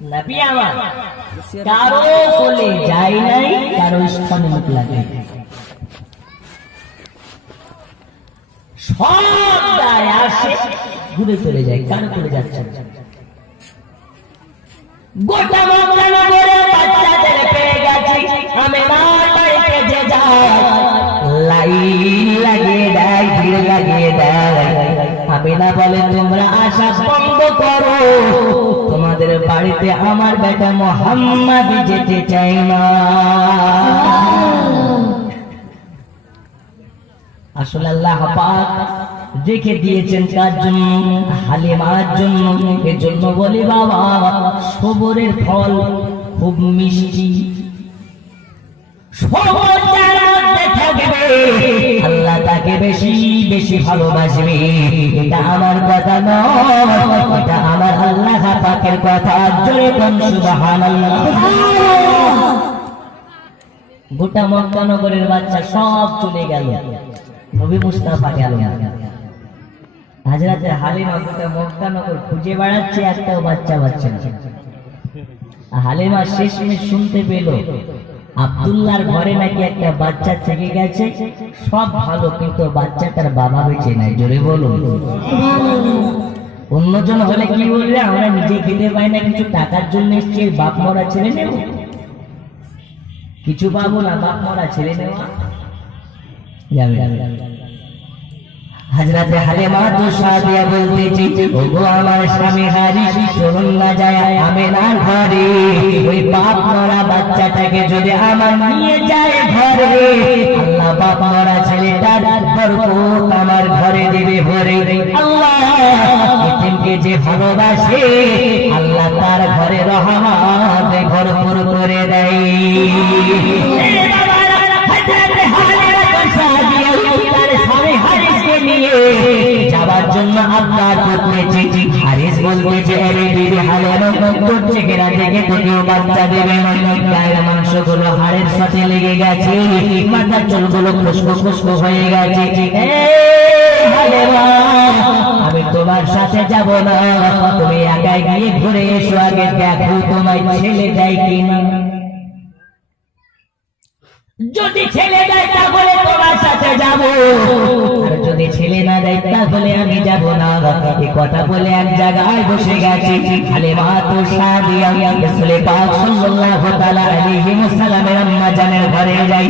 নবী আমার কারো কোলে যায় নাই, কারো স্তনে মুখ লাগে, সব দায় আসে ঘুরে চলে যায়। কারো কোলে যাচ্ছে গোটা মক্কা নগরে বাচ্চাদের পেয়ে গেছে, আমি না বাড়িতে যে যায় লাইন লাগিয়ে দেয়, ভিড় লাগিয়ে দেয়। আমি না বলে তোমরা আশা বন্ধ করো, তোমাদের বাড়িতে আমার বেটা মুহাম্মদ যেতে চাই না। আসলে আল্লাহ পাক রেখে দিয়েছেন কার জন্য? হালিমার জন্য। এজন্য বলি বাবা, সবরের ফল খুব মিষ্টি। সবর যার মধ্যে থাকবে আল্লাহ তাকে বেশি বেশি ভালোবাসবে। এটা আমার কথা নয়, এটা আমার আল্লাহ পাকের কথা। জোরে কোন সুবহানাল্লাহ। গোটা মক্কা নগরের বাচ্চা সব চলে গেল, নবী মুস্তাফা গেল। হযরত হালিমা গোটা মক্কা নগর খুঁজে বেড়াচ্ছে, একটাও বাচ্চা পাচ্ছে না। হালিমা শেষমেশ শুনতে পেল আব্দুল্লাহর ঘরে নাকি একটা বাচ্চা থেকে গেছে। সব ভালো, কিন্তু বাচ্চাটার বাবা বেঁচে নাই। জোরে বলুন। অন্যজন হলে কি বলবে? আমরা নিজে খেতে পাই না, কিছু টাকার জন্য এসছি, বাপ মরা ছেলে নেব, কিছু পাবো না, বাপ মরা ছেলে নেওয়া যাবে। হযরত হালিমা তো সাদিয়া বলতেছি, ওগো আমার স্বামী হারিস, চলুন না যায় আমেনার ঘরে, ওই বাপ মরা বাচ্চাটাকে যদি আমার নিয়ে যায় ঘরে, আল্লাহ বাপ মরা ছেলেটার বরকত আমার ঘরে দিবে ভরে। আল্লাহ এতিমকে যে ভালোবাসে, আল্লাহ তার ঘরে রহমত ভরপুর করে দেয়। যাবার জন্য আপনার করতেছি, হারিস বলতেছে, আরে দিদি হালের তোর চেকেরা থেকে তোকেও বাচ্চা দেবে। গায়ের মাংস গুলো হাড়ের সাথে লেগে গেছে, মাথার চুলগুলো খুশকো খুশকো হয়ে গেছে। আমি তোমার সাথে যাব না, তুমি একাই গিয়ে ঘুরে এসো, আগে দেখো তোমার ছেলে দেয় কিনা। যদি ছেলে দেয় তাহলে তোমার সাথে যাব, আর যদি ছেলে না দেয় তাহলে আমি যাব না। এই কথা বলে এক জায়গায় বসে গেছে হালিমা তো সাদিয়া রাসূল পাক সাল্লাল্লাহু তাআলা আলাইহি ওয়াসাল্লামের আম্মা জানের ঘরে যাই।